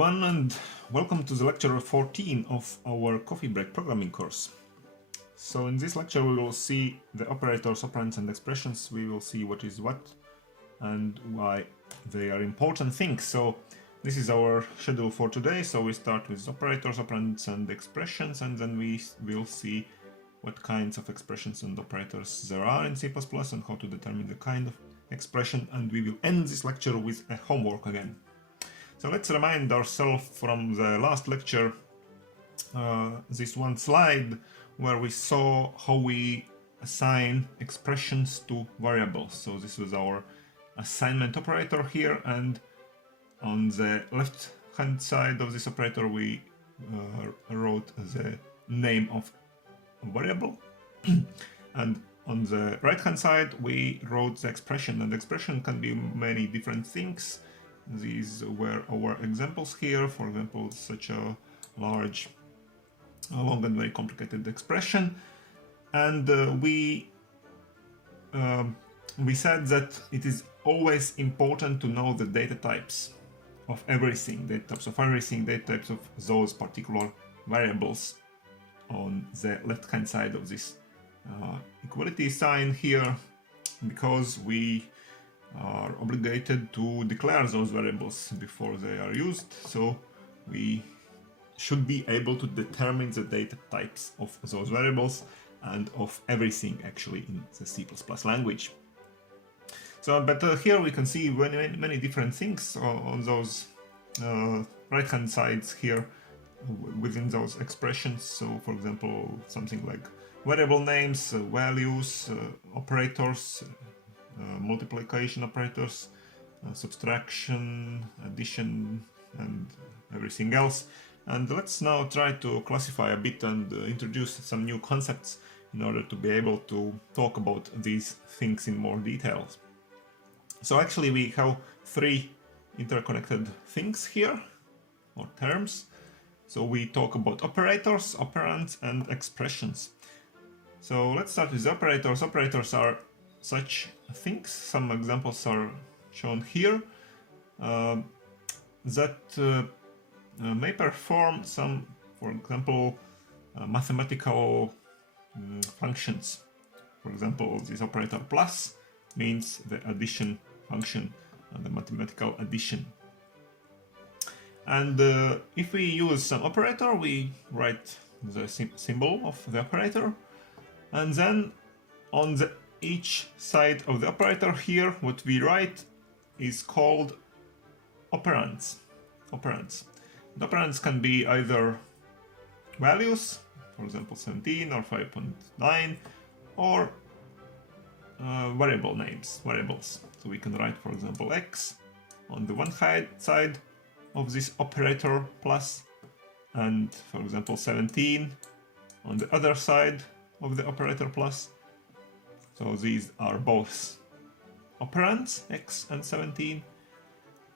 everyone, and welcome to the lecture 14 of our coffee break programming course. So in this lecture we will see the operators, operands and expressions. We will see what is what and why they are important things. So this is our schedule for today. So we start with operators, operands and expressions, and then we will see what kinds of expressions and operators there are in C++ and how to determine the kind of expression, and we will end this lecture with a homework again. So let's remind ourselves from the last lecture this one slide where we saw how we assign expressions to variables. So this was our assignment operator here, and on the left hand side of this operator we wrote the name of a variable and on the right hand side we wrote the expression, and the expression can be many different things. These were our examples here. For example, such a large, long and very complicated expression, and we said that it is always important to know the data types of everything, data types of those particular variables on the left hand side of this equality sign here, because we are obligated to declare those variables before they are used. So we should be able to determine the data types of those variables and of everything actually in the C++ language. So, but here we can see many different things on those right hand sides here within those expressions. So for example, something like variable names, values, operators, multiplication operators, subtraction, addition, and everything else. And let's now try to classify a bit and introduce some new concepts in order to be able to talk about these things in more detail. So actually we have three interconnected things here, or terms. So we talk about operators, operands, and expressions. So let's start with operators. Operators are such things, some examples are shown here, that may perform some, for example, mathematical functions. For example, this operator plus means the addition function, the mathematical addition. And if we use some operator, we write the symbol of the operator, and then on each side of the operator here, what we write is called operands. Operands. The operands can be either values, for example 17 or 5.9, or variable names, variables. So we can write, for example, x on the one side of this operator plus, and for example 17 on the other side of the operator plus. So these are both operands, x and 17,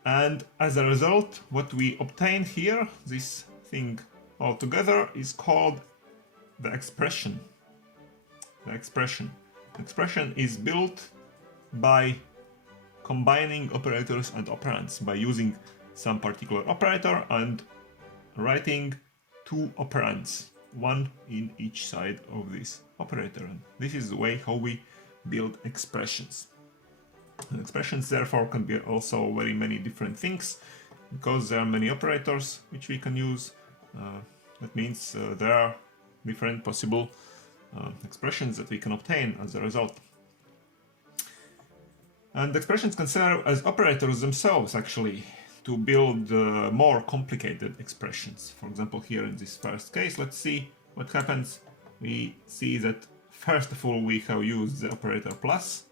and as a result what we obtain here, this thing all together, is called the expression. The expression is built by combining operators and operands, by using some particular operator and writing two operands, one in each side of this operator. And this is the way how we build expressions. And expressions therefore can be also very many different things, because there are many operators which we can use. That means there are different possible expressions that we can obtain as a result. And expressions can serve as operators themselves actually to build more complicated expressions. For example, here in this first case, let's see what happens. We see that first of all we have used the operator plus,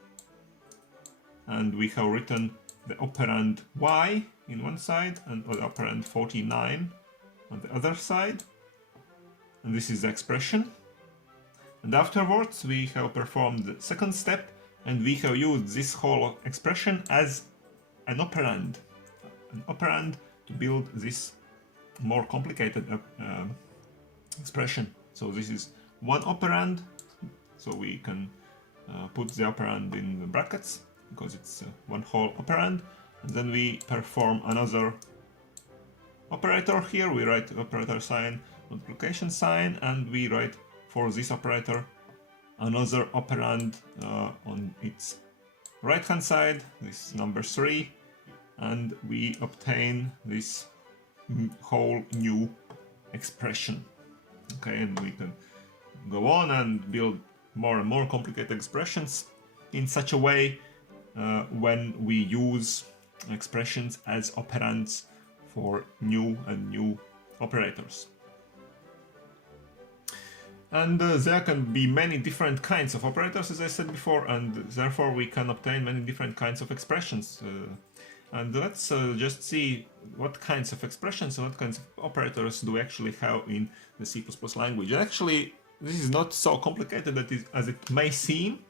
and we have written the operand y in one side and the operand 49 on the other side, and this is the expression. And afterwards we have performed the second step, and we have used this whole expression as an operand to build this more complicated expression. So this is one operand, so we can put the operand in the brackets because it's one whole operand, and then we perform another operator here, we write operator sign, multiplication sign, and we write for this operator another operand on its right hand side, this number 3, and we obtain this whole new expression. Okay, and we can go on and build more and more complicated expressions in such a way when we use expressions as operands for new and new operators. And there can be many different kinds of operators, as I said before, and therefore we can obtain many different kinds of expressions. And let's just see what kinds of expressions and what kinds of operators do we actually have in the C++ language. And actually, this is not so complicated as it may seem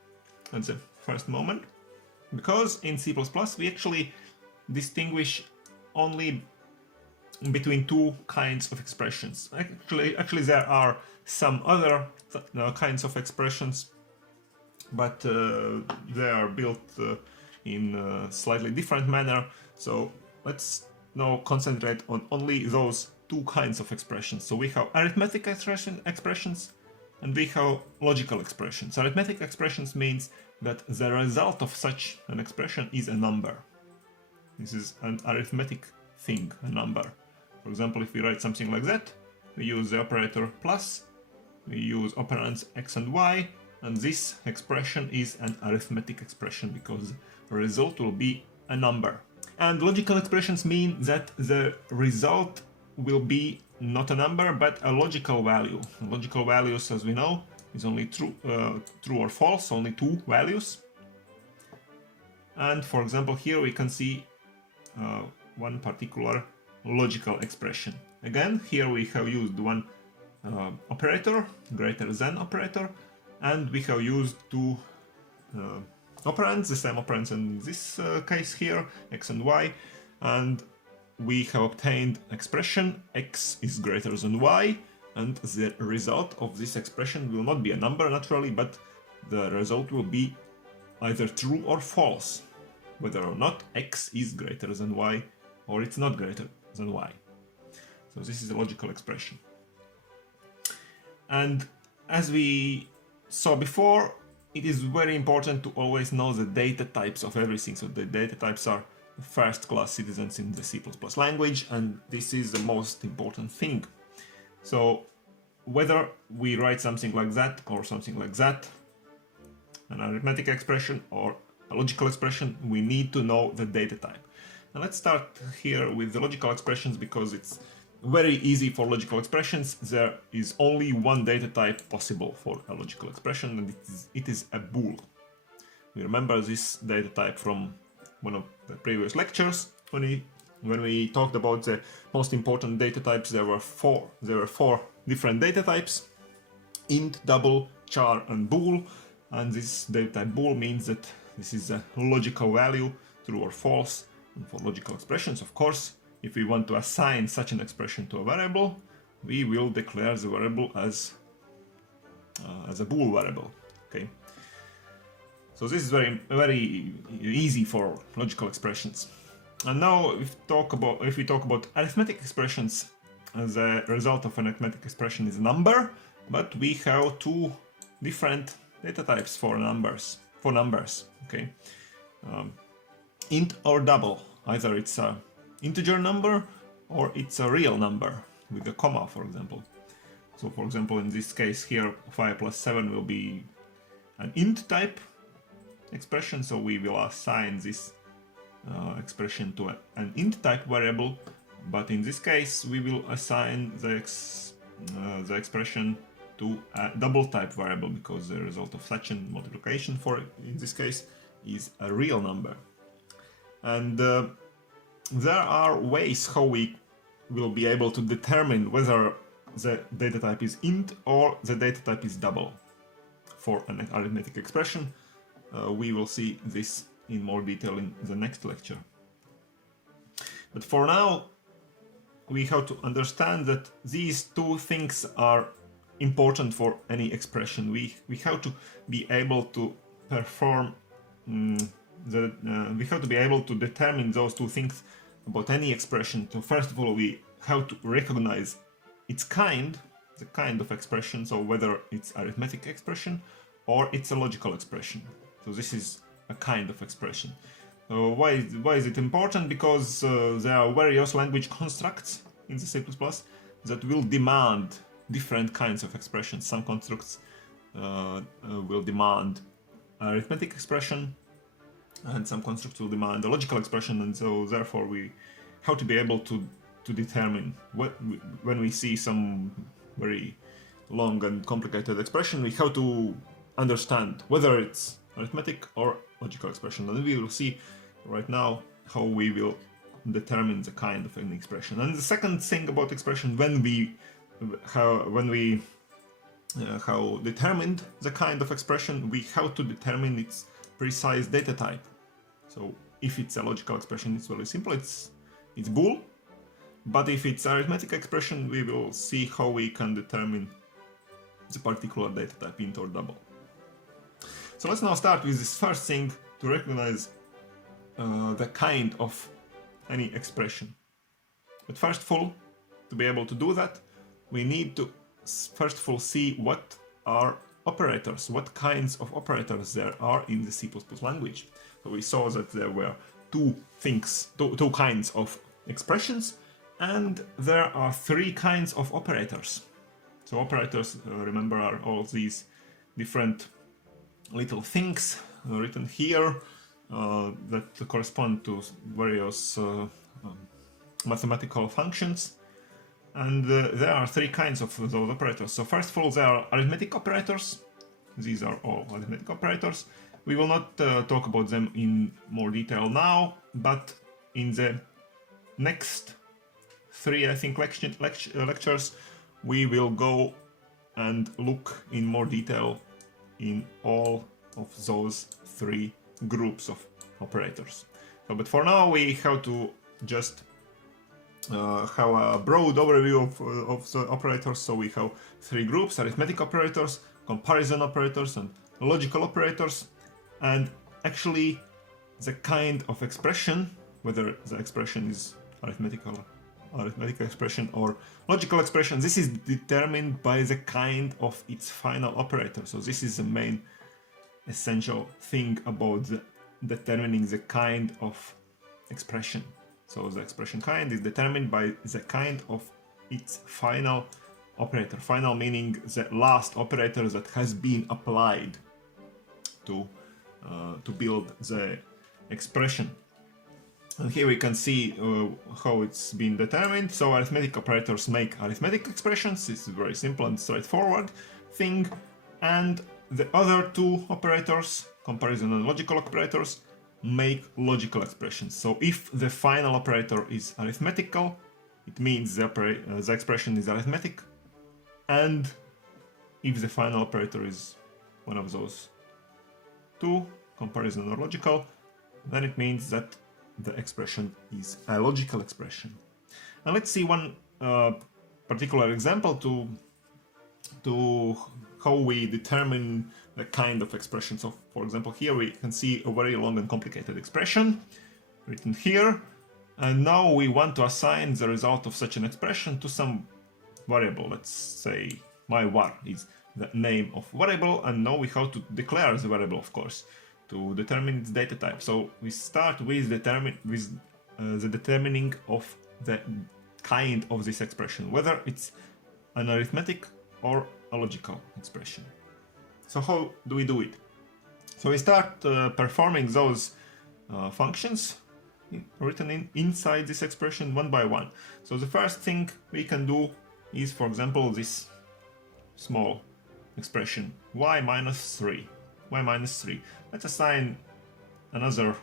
at the first moment, because in C++ we actually distinguish only between two kinds of expressions. Actually there are some other kinds of expressions, but they are built in a slightly different manner. So let's now concentrate on only those two kinds of expressions. So we have arithmetic expressions and we have logical expressions. Arithmetic expressions means that the result of such an expression is a number. This is an arithmetic thing, a number. For example, if we write something like that, we use the operator plus, we use operands x and y, and this expression is an arithmetic expression because the result will be a number. And logical expressions mean that the result will be not a number but a logical value. Logical values, as we know, is only true or false, only two values. And for example, here we can see one particular logical expression. Again, here we have used one operator, greater than operator, and we have used two operands, the same operands in this case here, x and y, and we have obtained expression x is greater than y, and the result of this expression will not be a number naturally, but the result will be either true or false, whether or not x is greater than y or it's not greater than y. So this is a logical expression. And as we saw before, it is very important to always know the data types of everything. So the data types are first-class citizens in the C++ language, and this is the most important thing. So whether we write something like that or something like that, an arithmetic expression or a logical expression, we need to know the data type. Now let's start here with the logical expressions because it's very easy for logical expressions. There is only one data type possible for a logical expression, and it is a bool. We remember this data type from one of the previous lectures. When we talked about the most important data types, there were four different data types: int, double, char, and bool. And this data type bool means that this is a logical value, true or false. And for logical expressions, of course, if we want to assign such an expression to a variable, we will declare the variable as a bool variable. Okay. So this is very easy for logical expressions. And now, if we talk about arithmetic expressions, the result of an arithmetic expression is a number, but we have two different data types for numbers. Okay. Int or double. Either it's a integer number or it's a real number with a comma, for example. So for example, in this case here, 5 plus 7 will be an int type expression, so we will assign this expression to an int type variable, but in this case we will assign the expression to a double type variable because the result of such a multiplication, in this case, is a real number. And there are ways how we will be able to determine whether the data type is int or the data type is double for an arithmetic expression. We will see this in more detail in the next lecture. But for now, we have to understand that these two things are important for any expression. We have to be able to perform we have to be able to determine those two things about any expression. So first of all, we how to recognize its kind, the kind of expression, so whether it's arithmetic expression or it's a logical expression. So this is a kind of expression. Why is it important? Because there are various language constructs in the C++ that will demand different kinds of expressions. Some constructs will demand arithmetic expression, and some constructs will demand a logical expression, and so therefore we have to be able to determine when we see some very long and complicated expression, we have to understand whether it's arithmetic or logical expression, and we will see right now how we will determine the kind of an expression. And the second thing about expression, how determined the kind of expression, we have to determine its precise data type. So if it's a logical expression, it's very simple, it's bool. But if it's arithmetic expression, we will see how we can determine the particular data type, int or double. So let's now start with this first thing, to recognize the kind of any expression. But first of all, to be able to do that, we need to first of all see what are operators, what kinds of operators there are in the C++ language. So we saw that there were two kinds of expressions, and there are three kinds of operators. So operators, remember, are all these different little things written here that correspond to various mathematical functions. And there are three kinds of those operators. So first of all, there are arithmetic operators. These are all arithmetic operators. We will not talk about them in more detail now, but in the next three, I think, lectures, we will go and look in more detail in all of those three groups of operators. So, but for now, we have to just have a broad overview of the operators. So we have three groups: arithmetic operators, comparison operators, and logical operators. And actually, the kind of expression, whether the expression is arithmetic expression or logical expression, this is determined by the kind of its final operator. So this is the main essential thing about determining the kind of expression. So the expression kind is determined by the kind of its final operator. Final meaning the last operator that has been applied to build the expression. And here we can see how it's been determined. So arithmetic operators make arithmetic expressions. This is a very simple and straightforward thing. And the other two operators, comparison and logical operators, make logical expressions. So if the final operator is arithmetical, it means the expression is arithmetic. And if the final operator is one of those two, comparison or logical, then it means that the expression is a logical expression. And let's see one particular example to how we determine the kind of expression. So, for example, here we can see a very long and complicated expression written here, and now we want to assign the result of such an expression to some variable. Let's say my var is the name of variable, and now we have to declare the variable, of course, to determine its data type. So we start with the determining of the kind of this expression, whether it's an arithmetic or a logical expression. So how do we do it? So we start performing those functions written inside this expression one by one. So the first thing we can do is, for example, this small expression y minus 3. Let's assign another.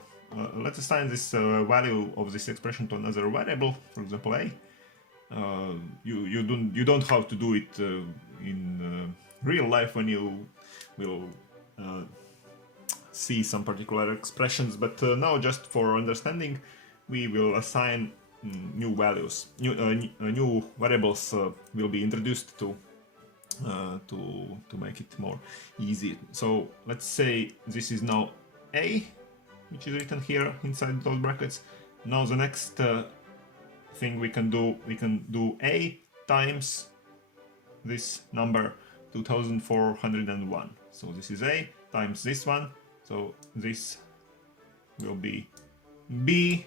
Let's assign this value of this expression to another variable, for example a. You don't have to do it in real life when you will see some particular expressions, but now just for understanding, we will assign new values. New variables will be introduced to make it more easy. So let's say this is now a, which is written here inside those brackets. Now the next thing we can do a times this number 2401. So this is a times this one, so this will be b.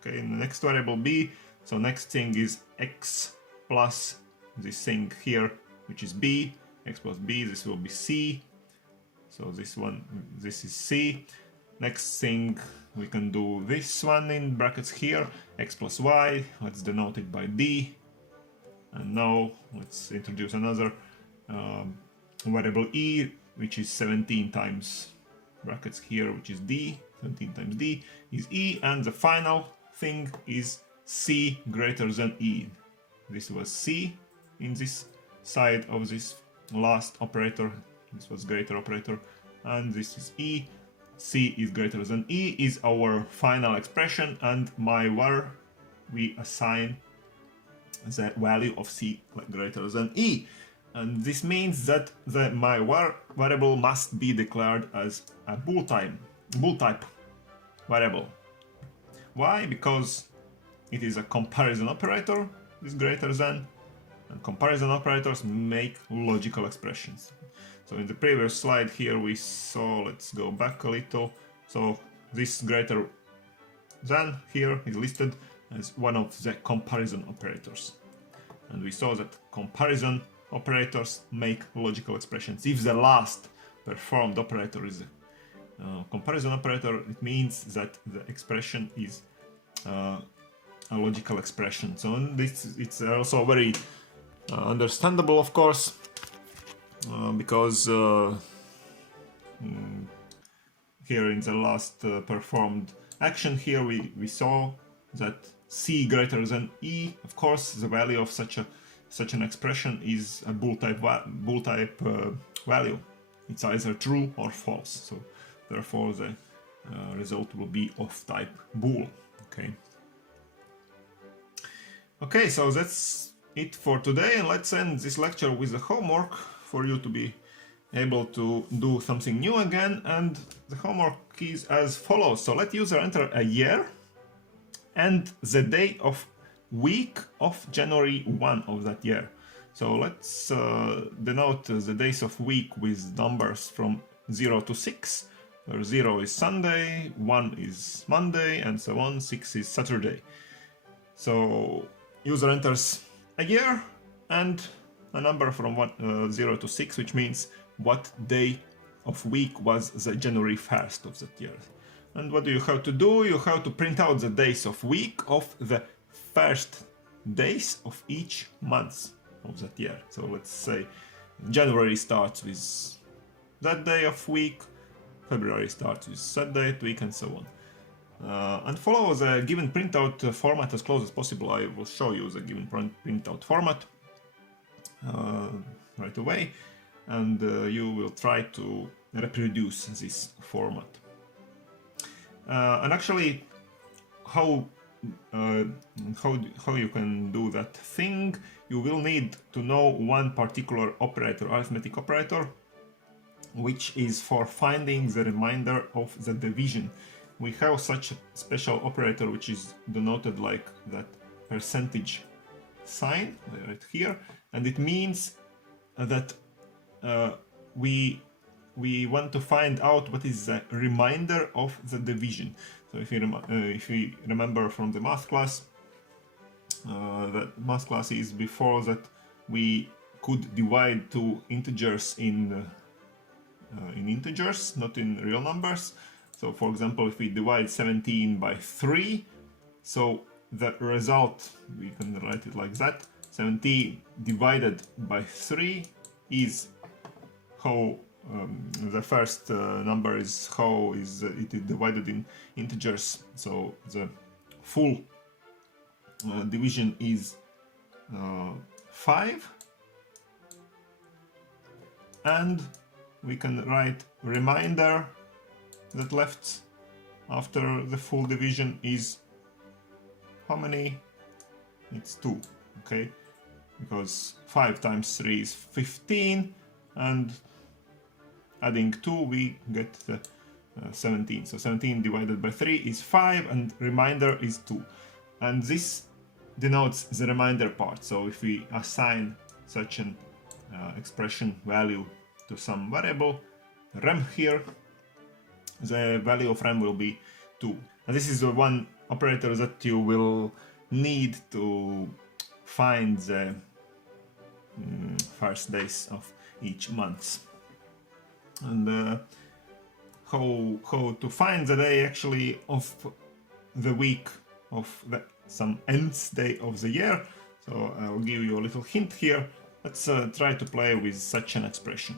Okay, and the next variable b. So next thing is x plus this thing here, which is b. X plus b, this will be c. So this one, this is c. Next thing, we can do this one in brackets here, x plus y. Let's denote it by d. And now let's introduce another variable e, which is 17 times brackets here, which is d. 17 times d is e, and the final thing is c greater than e. This was c in this side of this last operator. This was greater operator, and this is e. C is greater than e is our final expression, and my var, we assign the value of c greater than e. And this means that my var variable must be declared as a bool type variable. Why? Because it is a comparison operator, this greater than, and comparison operators make logical expressions. So in the previous slide here we saw, let's go back a little, so this greater than here is listed as one of the comparison operators. And we saw that comparison operators make logical expressions. If the last performed operator is a comparison operator, it means that the expression is a logical expression. So this, it's also very understandable, of course, because here in the last performed action here we saw that c greater than e. Of course, the value of such an expression is a bool type value. It's either true or false. So therefore the result will be of type bool. Okay, so that's it for today, and let's end this lecture with the homework for you to be able to do something new again. And the homework is as follows. So let user enter a year and the day of week of January 1 of that year. So let's denote the days of week with numbers from 0 to 6, where 0 is Sunday, 1 is Monday, and so on, 6 is Saturday. So user enters a year and a number from 0 to 6, which means what day of week was the January 1st of that year. And what do you have to do? You have to print out the days of week of the first days of each month of that year. So let's say January starts with that day of week, February starts with that day of week, and so on. And follow the given printout format as close as possible. I will show you the given printout format right away, and you will try to reproduce this format. And actually, how you can do that thing, you will need to know one particular operator, arithmetic operator, which is for finding the remainder of the division. We have such a special operator which is denoted like that percentage sign right here, and it means that we want to find out what is the remainder of the division. So if you remember from the math class, that math class is before that we could divide two integers in integers, not in real numbers. So for example, if we divide 17 by 3, so the result, we can write it like that, 17 divided by 3 is how the first number is how is it is divided in integers. So the full division is 5, and we can write remainder that left after the full division is how many? It's 2, okay? Because 5 times 3 is 15, and adding 2 we get the 17. So 17 divided by 3 is 5, and remainder is 2. and this denotes the reminder part. So if we assign such an expression value to some variable rem here, the value of rem will be 2. And this is the one operator that you will need to find the first days of each month. And how to find the day actually of the week of some nth day of the year. So I'll give you a little hint here. Let's try to play with such an expression.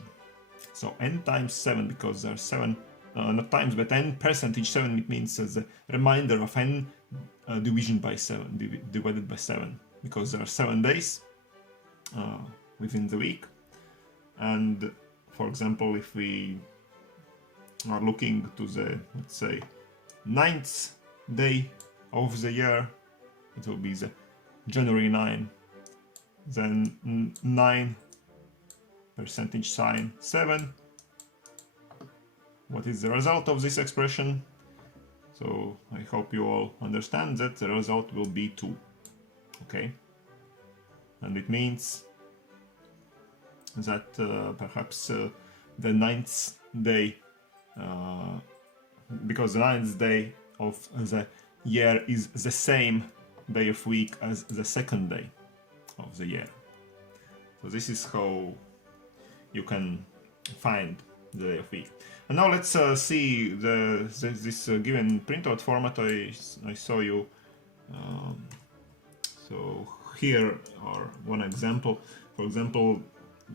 So n times 7, because there are 7, not times, but n percentage 7, it means the remainder of n division by 7, divided by 7, because there are 7 days within the week. And for example, if we are looking to the, let's say, 9th day of the year, it will be the January 9, then 9 percentage sign 7. What is the result of this expression? So I hope you all understand that the result will be 2. Okay, and it means that perhaps the 9th day, because the 9th day of the year is the same day of week as the 2nd day of the year. So this is how you can find the day of week. And now let's see this given printout format I saw you. So here are one example. For example,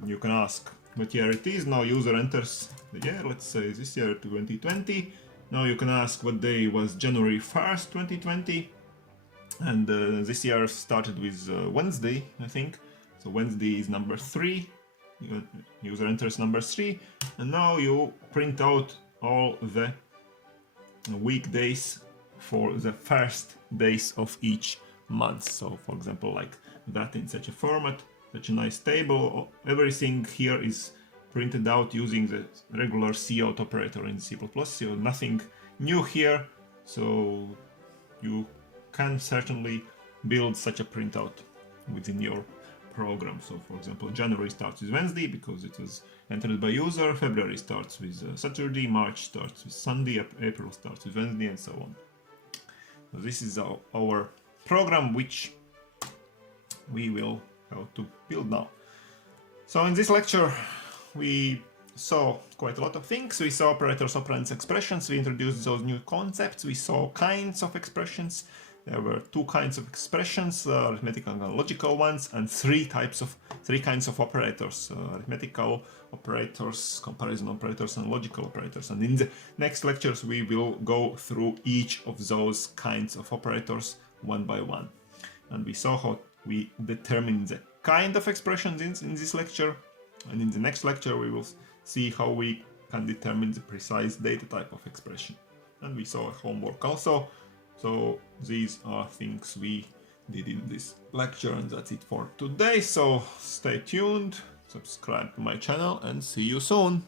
you can ask what year it is. Now user enters the year, let's say this year 2020. Now you can ask what day was January 1st, 2020. And this year started with Wednesday, I think. So Wednesday is number 3. User enters number 3. And now you print out all the weekdays for the first days of each month. So for example, like that in such a format, such a nice table. Everything here is printed out using the regular cout operator in C++. So nothing new here. So you can certainly build such a printout within your program. So for example, January starts with Wednesday because it was entered by user, February starts with Saturday, March starts with Sunday, April starts with Wednesday, and so on. So this is our program which we will have to build now. So in this lecture we saw quite a lot of things. We saw operators, operands, expressions. We introduced those new concepts. We saw kinds of expressions. There were 2 kinds of expressions, arithmetical and logical ones, and 3 kinds of operators, arithmetical operators, comparison operators, and logical operators. And in the next lectures we will go through each of those kinds of operators one by one. And we saw how we determine the kind of expressions in this lecture, and in the next lecture we will see how we can determine the precise data type of expression. And we saw a homework also. So these are things we did in this lecture, and that's it for today. So stay tuned, subscribe to my channel, and see you soon.